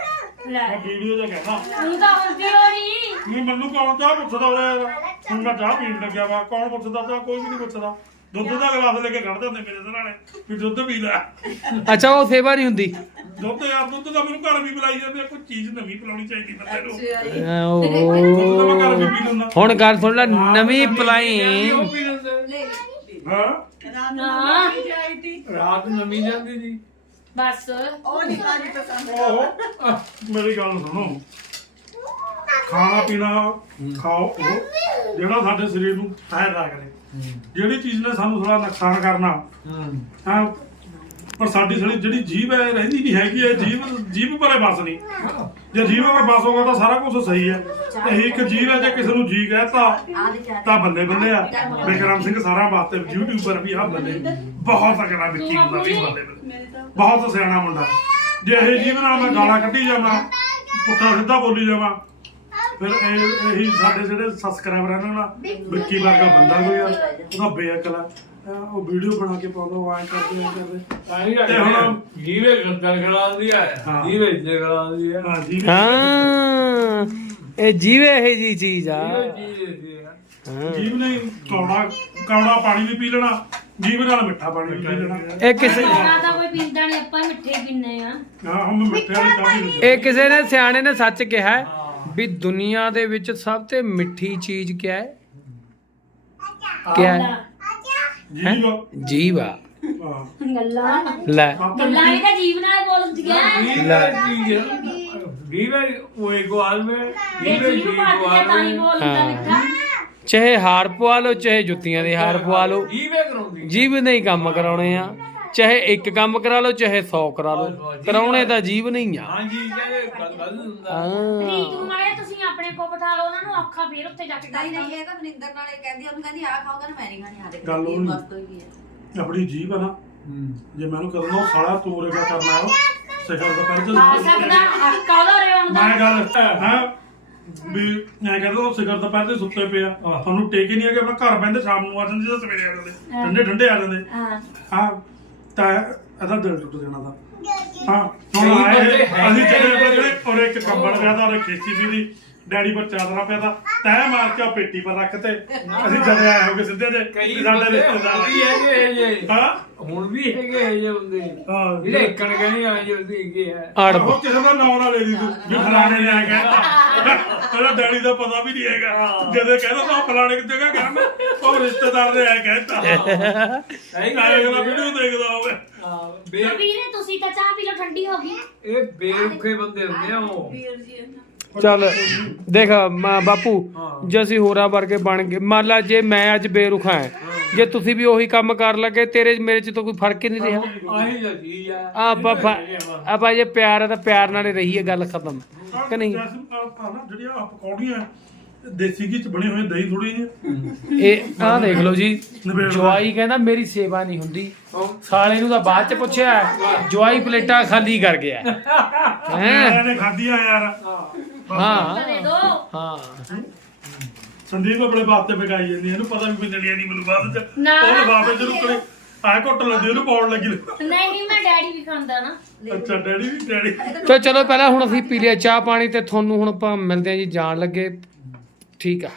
ਲੈ। ਮੈਂ ਵੀਡੀਓ 'ਚ ਕਹਿਣਾ ਤੂੰ ਤਾਂ ਹੁੰਦੀ ਹੋ ਨਹੀਂ ਨਹੀਂ ਮੈਨੂੰ ਕੌਣ ਚਾਹ ਪੁੱਛਦਾ ਉਹ ਹੁਣ ਮੈਂ ਚਾਹ ਪੀਣ ਲੱਗਿਆ ਵਾ। ਕੌਣ ਪੁੱਛਦਾ? ਚਾਹ ਕੋਈ ਵੀ ਨਹੀਂ ਪੁੱਛਦਾ। ਦੁੱਧ ਦਾ ਗਲਾਸ ਲੈ ਕੇ ਖੜ ਜਾਂਦੇ ਮੇਰੇ ਸਰਾਣੇ ਵੀ ਦੁੱਧ ਪੀ ਲੈ। ਅੱਛਾ ਉਹ ਸੇਵਾ ਨਹੀਂ ਹੁੰਦੀ? ਦੁੱਧ ਯਾਰ ਦੁੱਧ ਦਾ ਮੈਨੂੰ ਘਰ ਵੀ ਪਿਲਾਈ ਜਾਂਦੇ ਆ, ਕੋਈ ਚੀਜ਼ ਨਵੀਂ ਪਿਲਾਉਣੀ ਚਾਹੀਦੀ ਬੰਦੇ ਨੂੰ। ਅਹ ਦੁੱਧ ਤਾਂ ਮੈਂ ਘਰ ਵੀ ਓਹੋ। ਪੀ ਲੈਂਦਾ। ਹੁਣ ਗੱਲ ਸੁਣ ਲੈ ਨਵੀਂ ਪਲਾਈ। ਉਹ ਪੀ ਲੈਂਦੇ। ਹਾਂ? ਨਾ ਰਾਤ ਨੂੰ ਨਵੀਂ ਜਾਂਦੀ ਸੀ ਬਸ। ਉਹ ਨਹੀਂ ਖਾਣੀ ਪਸੰਦ ਉਹ ਮੇਰੀ ਗੱਲ ਸੁਣੋ। ਖਾਣਾ ਪੀਣਾ ਖਾਓ ਉਹ ਜਿਹੜਾ ਸਾਡੇ ਸਰੀਰ ਨੂੰ ਫਾਇਦਾ ਕਰੇ। ਜਿਹੜੀ ਚੀਜ਼ ਨੇ ਸਾਨੂੰ ਥੋੜਾ ਨੁਕਸਾਨ ਕਰਨਾ। ਹਾਂ। ਪਰ ਸਾਡੀ ਸਾਡੀ ਜਿਹੜੀ ਜੀਭ ਹੈ ਇਹ ਰਹਿੰਦੀ ਨਹੀਂ ਹੈਗੀ ਇਹ ਜੀਭ ਜੀਭ ਪਰੇ ਬਸ ਨਹੀਂ। ਜੇ ਜੀਭ ਪਰ ਬਸ ਹੋਗਾ ਤਾਂ ਸਾਰਾ ਕੁਝ ਸਹੀ ਹੈ। ਤੇ ਇੱਕ ਜੀਭ ਹੈ ਜੇ ਕਿਸੇ ਨੂੰ ਜੀ ਕਹਤਾ ਤਾਂ ਬੱਲੇ ਬੱਲੇ ਆ। ਬਿਕਰਮ ਸਿੰਘ ਸਾਰਾ ਵਾਸਤੇ ਯੂਟਿਊਬਰ ਵੀ ਆ ਬੱਲੇ ਬਹੁਤ ਅਗਲਾ ਵਿੱਕੀ ਹੁੰਦਾ ਵੀ ਬੱਲੇ ਬੱਲੇ ਬਹੁਤ ਸਿਆਣਾ ਮੁੰਡਾ। ਜੇ ਇਹ ਜੀਵਨ ਨਾਲ ਮੈਂ ਗਾਲਾਂ ਕੱਢੀ ਜਾਵਾਂ ਪੁੱਠਾ ਸਿੱਧਾ ਬੋਲੀ ਜਾਵਾਂ ਫਿਰ ਇਹ ਇਹੀ ਸਾਡੇ ਜਿਹੜੇ ਸਬਸਕ੍ਰਾਈਬਰ ਹਨ ਨਾ ਵਿੱਕੀ ਵਰਗਾ ਬੰਦਾ ਕੋਈ ਆ ਉਹਦਾ ਬੇਅਕਲ ਆ। ਅਹ ਉਹ ਵੀਡੀਓ ਬਣਾ ਕੇ ਪਾਉਂਦਾ ਉਹ ਐਂ ਕਰਦੇ ਐਂ ਕਰਦੇ। ਸਾਰੀ ਤੇ ਹੁਣ- ਜੀਵੇ ਗੰਦਲ ਖਲਾਉਂਦੀ ਆ ਹਾਂ। ਜੀਵੇ ਇੱਥੇ ਖਲਾਉਂਦੀ ਆ। ਹਾਂ ਜੀ ਹਾਂ ਇਹ ਜੀਵੇ ਇਹ ਜੀ ਚੀਜ਼ ਆ। ਜੀਵੇ ਦੀ ਆ। ਹਾਂ। ਜੀਵ ਨੇ ਕੌੜਾ ਕੌੜਾ ਪਾਣੀ ਵੀ ਪੀ ਲੈਣਾ ਜੀਵ ਨਾਲ ਮਿੱਠਾ ਪਾਣੀ ਵੀ ਪੀ ਲੈਣਾ। ਇਹ ਕਿਸੇ ਖਾਣਾ ਤਾਂ ਕੋਈ ਪੀਂਦਾ ਨਹੀਂ ਆਪਾਂ ਮਿੱਠੇ ਪੀਂਦੇ ਆ। ਹਾਂ ਹਮ ਮਿੱਠੇ ਵਾਲੀ ਚਾਹ ਇਹ ਕਿਸੇ ਨੇ ਸਿਆਣੇ ਨੇ ਸੱਚ ਕਿਹਾ ਹੈ। ਵੀ ਦੁਨੀਆ ਦੇ ਵਿੱਚ ਸਭ ਤੋਂ ਮਿੱਠੀ ਚੀਜ਼ ਕਿਆ ਹੈ? ਕਿਆ ਹੈ? ਜੀਵ ਜੀਵ। ਆ ਹਾਂ ਗੱਲਾਂ ਲੈ। ਗੱਲਾਂ ਵੀ ਤਾਂ ਜੀਵ ਨਾਲ ਬੋਲਦੀਆਂ ਜੀਵੇ ਉਹ ਇੱਕ ਆਲ ਮੇ। ਜੇ ਜੀਵੇ ਜੀਵ ਪਾਦੀ ਹੈ ਤਾਂ ਹੀ ਬੋਲਦਾ ਹਾਂ। ਮਿੱਠਾ। ਚਾਹੇ ਹਾਰ ਪਵਾ ਲਓ ਚਾਹੇ ਜੁੱਤੀਆਂ ਦੇ ਹਾਰ ਪਵਾ ਲਓ। ਜੀਵੇ ਕਰਾਉਂਦੀ। ਜੀਵ ਨਹੀਂ ਕੰਮ ਕਰਾਉਣੇ ਆ। ਚਾਹੇ ਇੱਕ ਕੰਮ ਕਰਾ ਲਓ ਚਾਹੇ 100 ਕਰਾ ਲਓ। ਕਰਾਉਣੇ ਤਾਂ ਜੀਵ ਨਹੀਂ ਆ। ਹਾਂ ਜੀ ਕਹੇ ਗੱਲ ਹੁੰਦਾ ਹਾਂ। ਰੀਤ ਨੂੰ ਮਾਰਿਆ ਤੁਸੀਂ ਆਪਣੇ ਕੋ ਬਿਠਾ ਲਓ ਉਹਨਾਂ ਨੂੰ ਅੱਖਾਂ ਫੇਰ ਉੱਥੇ ਜਾ ਕੇ ਨਹੀਂ ਨਹੀਂ ਇਹ ਤਾਂ ਮਨਿੰਦਰ ਨਾਲੇ ਕਹਿੰਦੀ ਉਹਨੂੰ ਕਹਿੰਦੀ ਆ ਖਾਓਗਾ ਨਾ ਮੈਂ ਨਹੀਂ ਖਾਣੀ ਆ ਦੇ ਗੱਲ ਉਹ। ਨੀ। ਬਸ ਤੋਂ ਹੀ। ਹੈ ਆਪਣੀ ਜੀਵ ਆ ਨਾ। ਜੇ ਮੈਨੂੰ ਕਦੋਂ ਉਹ ਸਾਲਾ ਤੋਰੇਗਾ ਕਰਨਾ ਉਹ ਸਿਖਰ ਦਾ ਪਰ ਆ ਸਕਦਾ ਹੱਕਾ ਉਹਦਾ ਰੇਵਣ ਦਾ। ਮੈਂ ਗੱਲ ਹਾਂ ਵੀ ਮੈਂ ਕਹਿੰਦਾ ਉਹ ਸਿਖਰ ਦਾ ਪਹਿਲੇ ਸੁੱਤੇ ਪਿਆ। ਤੁਹਾਨੂੰ ਟੇਕੇ ਨਹੀਂ ਹੈਗੇ ਆਪਣਾ ਘਰ ਬੈਠੇ ਸ਼ਾਮ ਨੂੰ ਆ ਜਾਂਦੇ ਜਾਂ ਸਵੇਰੇ ਆ ਜਾਂਦੇ। ਠੰਡੇ ਠੰਡੇ ਆ ਜਾਂਦੇ। ਹਾਂ। ਹਾਂ। ਤਾਂ ਇਹਦਾ ਦਿਲ ਟੁੱਟ ਜਾਣਾ ਦਾ ਹਾਂ ਕਈ ਹੁਣ ਆਏ ਬੰਦੇ ਹੈ ਅਸੀਂ ਨੇ ਜਿਹੜੇ ਆਪਣੇ ਜਿਹੜੇ ਔਰ ਇੱਕ ਕੰਬਲ ਪਿਆ ਤਾਂ ਔਰ ਇੱਕ ਖੇਚੀ ਵੀ ਦੀ ਡੈਡੀ ਪਰ ਚਾਦਰਾ ਪਿਆ ਤਾਂ। ਤੈ ਮਾਰ ਕੇ ਉਹ ਪੇਟੀ ਪਰ ਰੱਖਤੇ ਅਸੀਂ ਜਦੇ ਆਏ ਹੋਗੇ ਸਿੱਧੇ ਜੇ ਕਈ ਵੀ ਸਾਡੇ ਬੰਦੇ ਰਿਸ਼ਤੇਦਾਰ। ਵੀ ਹੈਗੇ ਇਹ ਜੇ। ਹਾਂ? ਹੁਣ ਵੀ ਹੈਗੇ ਇਹ ਜੇ ਹੁੰਦੇ ਹਾਂ। ਜਿਹੜੇ ਇੱਕਣ ਕਹਿੰਦੇ ਆ ਜੇ ਸੀਗੇ ਹੈ ਅੜ ਉਹ ਕਿਸੇ ਦਾ ਨਾਮ ਨਾ ਲੈ ਲਈ ਤੂੰ ਵੀ ਫਲਾਣੇ ਨੇ ਆ ਕਹਿਤਾ। ਉਹਦਾ ਡੈਡੀ ਦਾ ਪਤਾ ਵੀ ਨਹੀਂ ਹੈਗਾ। ਜਦੋਂ ਕਹਿੰਦਾ ਤਾਂ ਫਲਾਣੇ ਕਿ ਜਗ੍ਹਾ ਕਰਨ ਉਹ ਰਿਸ਼ਤੇਦਾਰ ਨੇ ਆ ਕਹਿਤਾ। ਸਹੀ ਕਾਲੇ ਅਗਲਾ ਵੀਡੀਓ ਦੇਖਦਾ ਹੋਵੇ। ਹਾਂ, ਬੇ ਵੀਰੇ ਤੁਸੀਂ ਤਾਂ ਚਾਹ ਪੀ ਲਓ ਠੰਡੀ ਹੋ ਗਈ। ਇਹ ਬੇਰੁਖੇ ਬੰਦੇ ਹੁੰਦੇ ਆ ਉਹ। ਵੀਰ ਜੀ ਇਹਨਾਂ ਚੱਲ ਦੇਖ ਮੈਂ ਬਾਪੂ ਜੇ ਅਸੀਂ ਹੋਰਾਂ ਵਰਗੇ ਬਣ ਗਏ ਮੰਨ ਲਾ ਜੇ ਮੈਂ ਅੱਜ ਬੇਰੁਖਾ ਹਾਂ ਜੇ ਤੁਸੀਂ ਵੀ ਉਹੀ ਕੰਮ ਕਰ ਲੱਗੇ ਤੇਰੇ ਮੇਰੇ ਚ ਤਾਂ ਕੋਈ ਫ਼ਰਕ ਹੀ ਨਹੀਂ ਰਿਹਾ। ਆਹੀ ਤਾਂ ਚੀਜ਼ ਆ। ਆਪਾਂ ਫ- ਆਪਾਂ ਜੇ ਪਿਆਰ ਹੈ ਤਾਂ ਪਿਆਰ ਨਾਲ ਹੀ ਰਹੀਏ ਗੱਲ ਖਤਮ। ਕਿ ਨਹੀਂ? ਜੈਸੇ ਆਹ ਨਾ ਜਿਹੜੀਆਂ ਆਹ ਪਕੌੜੀਆਂ ਦੇਸੀ ਘੀ ਚ ਬਣੇ ਹੋਏ ਦਹੀਂ ਥੋੜੀ ਜਿਹੀ ਇਹ ਆਹ ਦੇਖ ਲਓ ਜੀ। ਜਵਾਈ ਕਹਿੰਦਾ ਮੇਰੀ ਸੇਵਾ ਨਹੀਂ ਹੁੰਦੀ। ਸਾਲੇ ਨੂੰ ਤਾਂ ਬਾਅਦ ਚ ਪੁੱਛਿਆ ਜਵਾਈ ਪਲੇਟਾਂ ਖਾਲੀ ਕਰ ਗਿਆ। ਹੈ? ਨੇ ਖਾਧੀਆਂ ਯਾਰ। ਹਾਂ। ਦੇ ਦੋ ਹਾਂ। ਸੰਦੀਪ ਆਪਣੇ ਬਾਤ ਤੇ ਪਕਾਈ ਜਾਂਦੀ ਇਹਨੂੰ ਪਤਾ ਵੀ ਪਿੰਡਣੀਆਂ ਨਹੀਂ ਮੈਨੂੰ ਬਾਅਦ ਚ। ਉਹ ਲਿਫਾਫੇ ਚ ਰੁਕਲੇ ਆਏ ਘੁੱਟ ਲੈਂਦੀ ਉਹਨੂੰ ਪਾਉਣ ਲੱਗੀ। ਨਹੀਂ ਮੈਂ ਡੈਡੀ ਵੀ ਖਾਂਦਾ ਨਾ। ਅੱਛਾ ਡੈਡੀ ਵੀ ਡੈਡੀ। ਤੇ ਚਲੋ ਪਹਿਲਾਂ ਹੁਣ ਅਸੀਂ ਪੀ ਲਿਆ ਚਾਹ ਪਾਣੀ ਤੇ ਤੁਹਾਨੂੰ ਹੁਣ ਆਪਾਂ ਮਿਲਦੇ ਹਾਂ ਜੀ ਜਾਣ ਲੱਗੇ। ਠੀਕ ਆ।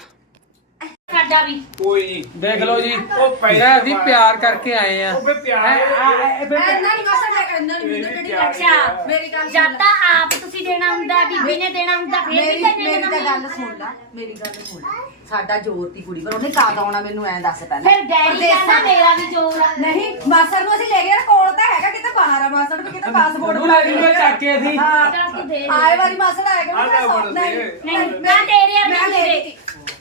ਸਾਡੇ ਵੀ। ਕੋਈ ਨਹੀਂ ਦੇਖ ਲਓ ਜੀ ਉਹ ਮੈਂ ਅਸੀਂ ਪਿਆਰ ਕਰਕੇ ਆਏ ਆ। ਉਹ ਪਿਆਰ ਇੰਨਾ ਨਹੀਂ ਮਸਾ ਜਾ ਕਰ ਇੰਨਾ ਨਹੀਂ ਮੈਨੂੰ ਕਿਹੜੀ ਅੱਛਾ ਮੇਰੀ ਗੱਲ ਜਦ ਤਾਂ ਆਪ ਤੁਸੀਂ ਦੇਣਾ ਹੁੰਦਾ ਬੀਬੀ ਨੇ ਦੇਣਾ ਹੁੰਦਾ ਫੇਰ ਵੀ ਮੇਰੀ ਤਾਂ ਮੇਰੀ ਦੇਣਾ ਤਾਂ ਗੱਲ ਸੁਣ ਲੈ। ਮੇਰੀ ਗੱਲ ਸੁਣ। ਲੈ ਸਾਡਾ ਜ਼ੋਰ ਦੀ ਕੁੜੀ ਪਰ ਉਹਨੇ ਕਾਦ ਆਉਣਾ ਮੈਨੂੰ ਐਂ ਦੱਸ ਪਹਿਲਾਂ। ਫਿਰ ਡੈਡੀ ਕਹਿੰਦਾ ਮੇਰਾ ਵੀ ਜ਼ੋਰ ਆ। ਨਹੀਂ ਮਾਸਰ ਨੂੰ ਅਸੀਂ ਲੈ ਗਏ ਨਾ ਕੋਲ ਤਾਂ ਹੈਗਾ ਕਿਤੇ ਬਾਹਰ ਆ ਮਾਸਰ ਨੂੰ ਕਿਤੇ ਪਾਸਪੋਰਟ ਬਣਾ ਕੇ ਨੂੰ ਚੱਕ ਕੇ ਅਸੀਂ ਹਾਂ। ਚੱਲ ਤੂੰ ਦੇ ਆਏ ਵਾਰੀ ਮਾਸਰ ਆਏਗਾ ਮੈਂ ਸੌ ਨਹੀਂ ਦੇ। ਨਹੀਂ ਮੈਂ ਤੇਰੇ ਮੈਂ ਲੈ ਦੇ ਦਿੱਤੀ।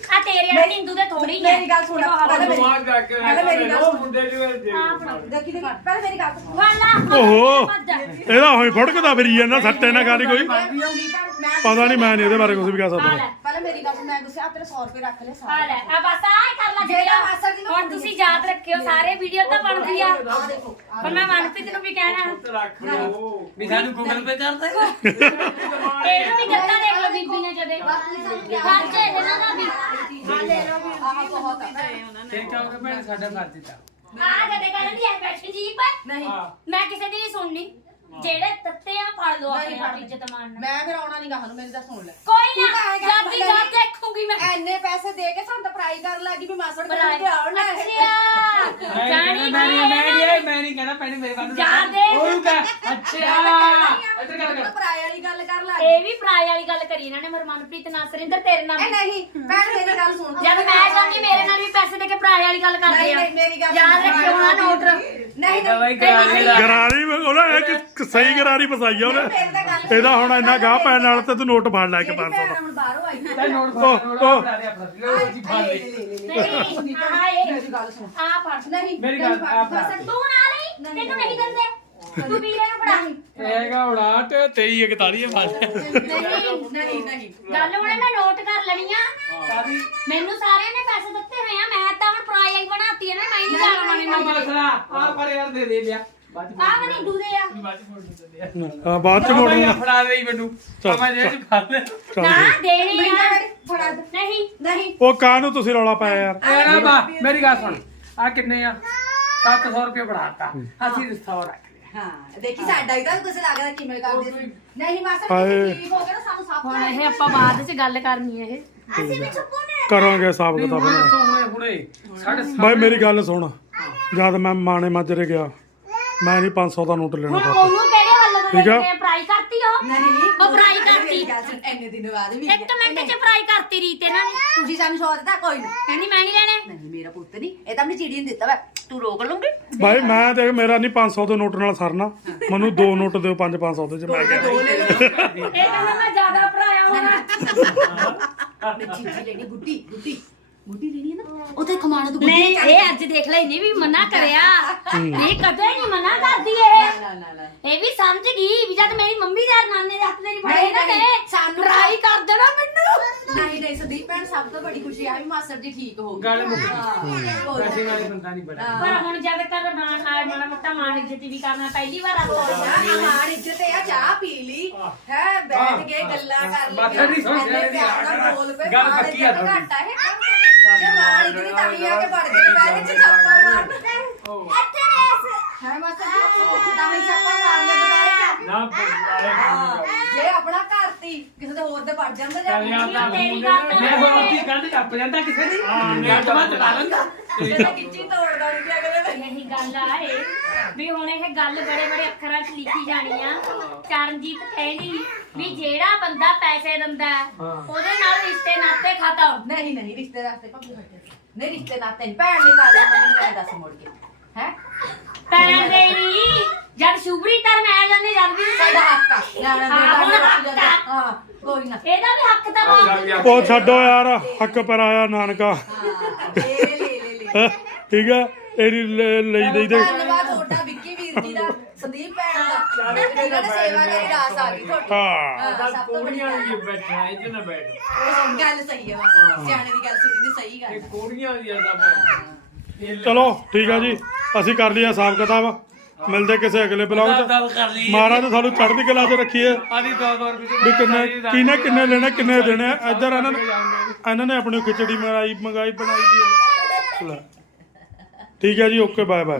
ਆ ਤੇਰੇ ਅਰਨੀ ਹਿੰਦੂ ਦੇ ਥੋੜੀ ਹੈ ਮੇਰੀ ਗੱਲ ਸੁਣ ਪਹਿਲਾਂ ਮੇਰੀ ਮਾਰ ਜਾ ਕੇ ਪਹਿਲਾਂ ਮੇਰੀ ਗੱਲ ਮੁੰਡੇ ਦੇ ਫੜਾ। ਦੇਖੀ ਦੇਖੀ ਪਹਿਲਾਂ ਮੇਰੀ ਗੱਲ ਸੁਣ। ਵਾਲਾ ਓਹੋ। ਜਾ। ਇਹਦਾ ਹੋਈ ਫੜਕਦਾ ਫਿਰੀ ਜਾਂਦਾ ਸੱਟੇ ਨਾ ਖਾਣੀ ਕੋਈ? ਮੈਂ ਮੈਂ ਪਤਾ ਨਹੀਂ ਮੈਂ ਨਹੀਂ ਇਹਦੇ ਬਾਰੇ ਕੁਝ ਵੀ ਕਹਿ ਆ ਸਕਦਾ ਲੈ। ਮੇਰੀ ਗੱਲ ਸੁਣ ਮੈਂ ਗੁੱਸੇ ਆ ਤੇਰੇ 100 ਰੁਪਏ ਰੱਖ ਲੈ ਆ ਸਾਰੇ ਲੈ ਆ ਬਸ ਆ ਹੀ ਕਰ ਲਾ ਜਿਹੜਾ ਮਾਸੜ ਜੀ ਨੂੰ ਹੁਣ ਤੁਸੀਂ ਯਾਦ ਰੱਖਿਓ ਸਾਰੇ ਵੀਡੀਓ ਤਾਂ ਬਣਦੀ ਆ। ਆ ਦੇਖੋ ਪਰ ਮੈਂ ਮਨਪ੍ਰੀਤ ਨੂੰ ਵੀ ਕਹਿਣਾ। ਰੱਖ ਲਓ। ਵੀ ਸਾਨੂੰ ਗੂਗਲ ਪੇ ਕਰ ਦੇ ਇਹਨੂੰ ਵੀ ਦਿੱਤਾ ਦੇਖ ਲਓ ਬੀਬੀ ਨੇ ਜਦੇ। ਖਰਚ ਇਹਨਾਂ ਦਾ ਵੀ। ਆਹ ਬਹੁਤ ਆ। ਫਿਰ ਕਹੋਗੇ ਭੈਣ ਸਾਡਾ ਕਰ ਦਿੱਤਾ ਆ ਜਦੇ ਕਹਿੰਦੀ ਐ ਫੈਸ਼ਨ ਜੀਪ। ਨਹੀਂ। ਮੈਂ ਕਿਸੇ ਦੀ ਨਹੀਂ ਸੁਣਨੀ। ਜਿਹੜੇ ਤੱਤੇ ਆ ਫੜ ਲਓ ਆਪਣੇ ਨਹੀਂ ਆਪ ਫੜਨੀ। ਇੱਜ਼ਤ ਮਾਰਨਾ ਮੈਂ ਫਿਰ ਆਉਣਾ ਨਹੀਂ ਕਹਾਂ ਮੇਰੀ ਤਾਂ ਸੁਣ ਲੈ। ਕੋਈ ਤੂੰ ਤਾਂ ਨਾ ਐਂ ਜਦ ਦੀ ਦੇਖੂਗੀ ਮੈਂ। ਐਨੇ ਪੈਸੇ ਦੇ ਕੇ ਸਾਨੂੰ ਤਾਂ ਪੜਾਈ ਕਰਨ ਲੱਗੀ ਵੀ ਮਾਸੜ। ਕੇ ਆਉਣਾ ਹੈ ਅੱਛਾ। ਜਾਣੀ ਮੈਂ ਨਹੀਂ ਮੈਂ ਨਹੀਂ ਹੈ ਮੈਂ ਨਹੀਂ ਕਹਿੰਦਾ ਭੈਣ ਮੇਰੇ ਵੱਲ ਨੂੰ ਜਾ ਦੇ। ਉਹਨੂੰ ਕਹਿ ਅੱਛਾ। ਇੱਧਰ ਗੱਲ ਕਰ। ਪੜਾਈ ਵਾਲੀ ਗੱਲ ਕਰ ਲੱਗ ਇਹ ਵੀ ਪ੍ਰਾਇ ਵਾਲੀ ਗੱਲ ਕਰੀ ਇਹਨਾਂ ਨੇ ਮਰ ਮਨਪ੍ਰੀਤ ਨਾਲ। ਸਰਿੰਦਰ ਤੇਰੇ ਨਾਲ ਇਹ ਵੀ। ਨਹੀਂ ਭੈਣ ਮੇਰੀ ਗੱਲ ਸੁਣ। ਜਦ ਮੈਂ ਜਾਂਦੀ ਮੇਰੇ ਨਾਲ ਵੀ ਪੈਸੇ ਦੇ ਕੇ ਪ੍ਰਾਇ ਵਾਲੀ ਗੱਲ ਕਰਦੇ ਨਹੀਂ ਆ। ਨਹੀਂ ਮੇਰੀ ਗੱਲ ਯਾਦ ਸੁਣ। ਰੱਖਿਓ ਨਾ ਨੋਟ। ਨਹੀਂ ਨਹੀਂ। ਕਰਾ ਕੇ ਲਾ। ਗਰਾਰੀ ਉਹਨੇ ਇੱਕ ਸਹੀ ਗਰਾਰੀ ਫਸਾਈ ਆ ਉਹਨੇ ਇਹਦਾ ਹੁਣ ਇੰਨਾ ਗਾਹ ਪੈਣ ਨਾਲ ਤੇ ਤੂੰ ਨੋਟ ਫੜ ਲੈ ਕੇ 500 ਦਾ ਹੁਣ ਬਾਹਰੋਂ ਆਈ ਤੇ ਨੋਟ ਉਹ, ਫੜ ਉਹ। ਫੜਾ ਦੇ ਆਪਣਾ ਲੋ ਜੀ ਫੜ ਲੈ ਨਹੀਂ ਹਾਂ ਇਹ ਮੇਰੀ ਗੱਲ ਸੁਣ ਆ ਫੜ ਨਹੀਂ ਮੇਰੀ ਗੱਲ ਆ ਫੜਾ ਤੂੰ ਨਾ ਲਈ ਤੈਨੂੰ ਨਹੀਂ ਦਿੰਦੇ ਤੂੰ ਵੀਰੇ ਨੂੰ ਫੜਾ ਹੈਗਾ ਹੁਣਾ ਤੇ 23 41 ਫੜ ਨਹੀਂ ਨਹੀਂ ਨਹੀਂ ਗੱਲ ਹੁਣ ਮੈਂ ਨੋਟ ਕਰ ਲੈਣੀ ਆ ਮੈਨੂੰ ਸਾਰਿਆਂ ਨੇ ਪੈਸੇ ਦਿੱਤੇ ਹੋਏ ਆ ਮੈਂ ਤਾਂ ਹੁਣ ਪ੍ਰਾਇ ਆਈ ਬਣਾਤੀ ਹੈ ਨਾ ਮੈਂ ਨਹੀਂ ਜਾਣਾ ਮਨੇ ਆ ਨਾਲ ਮਸਲਾ ਆ ਪਰ ਯਾਰ ਦੇ ਦੇ ਲਿਆ ਬਾਅਦ ਚ ਆ। ਬਾਅਦ ਚ ਮੋੜ ਦਿੰਦੇ ਆ। ਹਾਂ, ਬਾਅਦ ਚ ਭਾਈ ਮੋੜੂਗਾ ਫੜਾ। ਦੇ ਮੈਨੂੰ। ਚੱਲ, ਮੈਂ ਜੇ ਫੜ ਲੈ। ਚੱਲ ਨਾ ਜੀ। ਦੇਣੇ ਆ ਫੜਾ ਦੇ। ਨਹੀਂ। ਨਹੀਂ। ਉਹ ਕਾਹ ਨੂੰ ਤੁਸੀਂ ਰੌਲਾ ਪਾਇਆ ਯਾਰ? ਇਹ ਨਾ ਬਾ ਮੇਰੀ ਗੱਲ ਸੁਣ। ਆ ਕਿੰਨੇ ਆ? 700 ਰੁਪਏ ਫੜਾਤਾ ਅਸੀਂ ਰਿਸ਼ਤਾ ਹੋਰ ਰੱਖ ਲਿਆ। ਹਾਂ ਦੇਖੀ ਸਾਡਾ ਹੀ ਤਾਂ ਕੁਝ ਲੱਗਦਾ ਕਿਵੇਂ ਕਰਦੇ ਸੀ। ਨਹੀਂ ਮਾਸਟਰ ਹਾਏ। ਠੀਕ ਹੋ ਗਿਆ ਨਾ ਸਾਨੂੰ ਸਭ ਹੁਣ ਇਹ ਆਪਾਂ ਬਾਅਦ ਚ ਗੱਲ ਕਰਨੀ ਹੈ ਇਹ। ਅਸੀਂ ਵੀ ਚੁੱਪੋ ਨੇ ਕਰਾਂਗੇ ਹਿਸਾਬ ਕਿਤਾਬ ਹੁਣ ਹੁਣੇ ਹੁਣੇ ਸਾਡੇ ਬਾਈ ਮੇਰੀ ਗੱਲ ਸੁਣ। ਜਦ ਮੈਂ ਮਾਣੇ ਮਾਜਰੇ ਗਿਆ ਮੈਂ ਨਹੀਂ 500 ਦਾ ਨੋਟ ਲੈਣਾ ਹੁਣ ਪਾਪਾ ਉਹਨੂੰ ਕਿਹੜੇ ਵੱਲੋਂ ਠੀਕ ਆ। ਦੇ ਪ੍ਰਾਈ ਕਰਤੀ ਉਹ? ਨਹੀਂ ਉਹ ਪ੍ਰਾਈ ਕਰਤੀ ਮੇਰੀ ਗੱਲ ਸੁਣ ਐਨੇ ਦਿਨ ਬਾਅਦ ਵੀ ਇੱਕ ਮਿੰਟ ਚ ਪ੍ਰਾਈ ਕਰਤੀ ਰੀਤ ਇਹਨਾਂ ਨੇ। ਤੁਸੀਂ ਸਾਨੂੰ ਸੌ ਦਿੱਤਾ ਕੋਈ ਨਹੀਂ। ਕਹਿੰਦੀ ਮੈਂ ਨਹੀਂ ਲੈਣੇ। ਨਹੀਂ ਮੇਰਾ ਪੁੱਤ ਨਹੀਂ ਇਹ ਤਾਂ ਆਪਣੀ ਚਿੜੀ ਨੂੰ ਦਿੱਤਾ ਵਾ। ਤੂੰ ਰੋਕ ਲੂੰਗੀ ਬਾਈ ਮੈਂ ਦੇਖ ਮੇਰਾ ਨਹੀਂ 500 ਦੇ ਨੋਟ ਨਾਲ ਸਰਨਾ। ਮੈਨੂੰ ਦੋ ਨੋਟ ਦਿਓ 5 500 ਦੇ ਚ ਮੈਂ ਗਿਆ ਇਹ ਕਹਿੰਦਾ ਮੈਂ ਜ਼ਿਆਦਾ ਭਰਾਇਆ ਹੋਣਾ। ਆਪਣੀ ਚੀਜ਼ੀ ਲੈਣੀ ਗੁੱਡੀ ਗੁੱਡੀ ਗੁੱਡੀ ਲੈਣੀ ਹੈ ਨਾ? ਉੱਥੇ ਖਮਾਣਾ ਤੋਂ ਨਹੀਂ ਇਹ ਅੱਜ ਦੇਖ ਲੈ ਇਹਨੇ ਵੀ ਮਨਾ ਕਰਿਆ। ਇਹ ਕਦੇ ਨਹੀਂ ਮਨਾ ਕਰਦੀ ਇਹ। ਇਹ ਵੀ ਸਮਝ ਗਈ ਵੀ ਜਦ ਮੇਰੀ ਮੰਮੀ ਦੇ ਨਾਨੇ ਦੇ ਹੱਥ ਦੇ ਨਹੀਂ ਨਹੀਂ, ਨਾ ਤੇ ਸਾਨੂੰ ਟਰਾਈ ਕਰ ਦੇਣਾ ਮੈਨੂੰ। ਨਹੀਂ ਨਹੀਂ ਸੰਦੀਪ ਭੈਣ ਸਭ ਤੋਂ ਬੜੀ ਖੁਸ਼ੀ ਆ ਵੀ ਮਾਸਟਰ ਜੀ ਠੀਕ ਹੋ ਗਏ। ਗੱਲ ਮੁੱਕ ਪੈਸੇ ਨਾ। ਵਾਲੇ ਬੰਦਾ ਨਹੀਂ ਬੜਾ। ਪਰ ਹੁਣ ਜਦ ਕਰ ਮਾਣ ਨਾਲ ਮਾੜਾ ਮੋਟਾ ਮਾਣ ਇੱਜ਼ਤ ਵੀ ਕਰਨਾ ਪਹਿਲੀ ਵਾਰ ਆਪਾਂ ਮਾਰ ਇੱਜ਼ਤ ਆ ਚਾਹ ਪੀ ਲਈ। ਹੈ। ਬੈਠ ਕੇ ਗੱਲਾਂ ਕਰ ਲਈ ਸੋਚਿਆ ਇਹਦੀ ਬੋਲ ਪਏ ਗੱਲ ਪੱਕੀ ਆ ਤੁਹਾਡੀ। ਜੇ ਮਾਰ ਇੱਜ਼ਤ ਤਾਂ ਹੀ ਆ ਕੇ ਵੜ ਗਏ ਪੈਰ ਚ ਛਾਪਾ ਮਾਰ ਇੱਥੇ ਰੇਸ। ਹੈ ਮਾਸਟਰ ਜੀ ਤੁਸੀਂ ਤਾਂ ਹੀ ਛਾਪਾ ਮਾਰ ਲਿਆ ਦੁਬਾਰਾ ਨਾ ਹਾਂ, ਜੇ ਆਪਣਾ ਘਰ ਤੀ ਕਿਸੇ ਦੇ ਹੋਰ ਦੇ ਵੜ ਜਾਂਦਾ ਜਾਂ ਤਾਂ ਤਾਂ ਮੈਂ ਹੁਣ ਉੱਤੀ ਕੰਧ ਟੱਪ ਜਾਂਦਾ ਕਿਸੇ ਦੀ। ਗੱਟ ਮਾ ਚਲਾ ਲੈਂਦਾ। ਕਿਸੇ ਦਾ ਗਿੱਚੀ ਤੋੜਦਾ ਨਹੀਂ ਅਗਲੇ ਦੇ। ਇਹੀ ਗੱਲ ਆ ਵੀ ਹੁਣ ਇਹ ਗੱਲ ਬੜੇ ਬੜੇ ਅੱਖਰਾਂ 'ਚ ਲਿਖੀ ਜਾਣੀ ਆ। ਚਰਨਜੀਤ ਕਹਿੰਦੀ ਵੀ ਜਿਹੜਾ ਬੰਦਾ ਪੈਸੇ ਦਿੰਦਾ ਹੈ, ਉਹਦੇ ਨਾਲ ਰਿਸ਼ਤੇ ਨਾਤੇ ਖਤਮ। ਨਹੀਂ ਨਹੀਂ ਰਿਸ਼ਤੇ ਰਾਸਤੇ ਭਾਵੇਂ ਖੱਟੇ ਨਹੀਂ ਰਿਸ਼ਤੇ ਨਾਤੇ ਨਹੀਂ। ਭੈਣ ਨਹੀਂ ਕਰਦਾ ਮੈਨੂੰ ਇਹ ਦੱਸ ਮੁੜ ਕੇ। ਹੈ? ਪੈਣ ਦੇ ਨਹੀਂ ਜਦ ਸ਼ੁਭਰੀ ਤਰ ਮੈਂ ਜਾਂਦੇ ਜਦ ਵੀ ਸਾਡਾ ਹੱਕ ਆ। ਲੈਣਾ ਹਾਂ, ਹੁਣ ਦੇਣਾ ਹੱਕ ਆ। ਹਾਂ ਕੋਈ ਨਾ। ਇਹਦਾ ਵੀ ਹੱਕ ਤਾਂ ਵਾ ਉਹ ਛੱਡੋ ਯਾਰ ਹੱਕ ਪਰ ਆਇਆ ਨਾਨਕਾ। ਹਾਂ ਲੈ ਲੈ ਲੈ ਲੈ। ਲੈ ਠੀਕ ਹੈ ਇਹਦੀ ਲੈ- ਲਈ ਲਈ ਦੇ ਧੰਨਵਾਦ ਤੁਹਾਡਾ ਵਿੱਕੀ ਵੀਰ ਜੀ ਦਾ ਸੰਦੀਪ ਭੈਣ ਦਾ। ਇਹਨਾਂ ਨੇ ਸੇਵਾ ਕਰੀ ਰਾਸ ਆ ਗਈ ਤੁਹਾਡੀ। ਹਾਂ। ਹਾਂ, ਸਭ ਤੋਂ ਬੜੀ ਕੋੜੀਆਂ ਗੱਲ ਵੀ ਬੈਠਾ ਇੱਥੇ ਨਾ ਬੈਠ। ਉਹ ਗੱਲ ਸਹੀ ਹੈ ਬਸ ਸਿਆਣੇ ਦੀ ਗੱਲ ਸੁਣੀ ਦੀ ਸਹੀ ਗੱਲ ਇਹ ਹੈ। ਕੋੜੀਆਂ ਦੀ ਆਦਾ ਬੈਠ ਚਲੋ ਠੀਕ ਆ ਜੀ। ਅਸੀਂ ਕਰ ਲਿਆ ਹਿਸਾਬ ਕਿਤਾਬ। ਮਿਲਦੇ ਕਿਸੇ ਅਗਲੇ ਬਲੌਗ 'ਚ। ਗੱਲ ਕਰ ਲਈ ਮਹਾਰਾਜ ਸਾਨੂੰ ਚੜ੍ਹਦੀ ਕਲਾ 'ਚ ਰੱਖੀਏ। ਆਦੀ 200 ਰੁਪਏ ਵੀ ਕਿੰਨੇ ਕਿਹਨੇ ਕਿੰਨੇ ਲੈਣੇ ਕਿੰਨੇ ਦੇਣੇ? ਆ। ਇੱਧਰ ਇਹਨਾਂ ਨੇ ਇਹਨਾਂ ਨੇ ਆਪਣੀ ਖਿਚੜੀ ਮੰਗਾਈ ਮੰਗਾਈ ਬਣਾਈ ਦੀ ਲੈ। ਠੀਕ ਹੈ ਜੀ ਓਕੇ ਬਾਏ ਬਾਏ।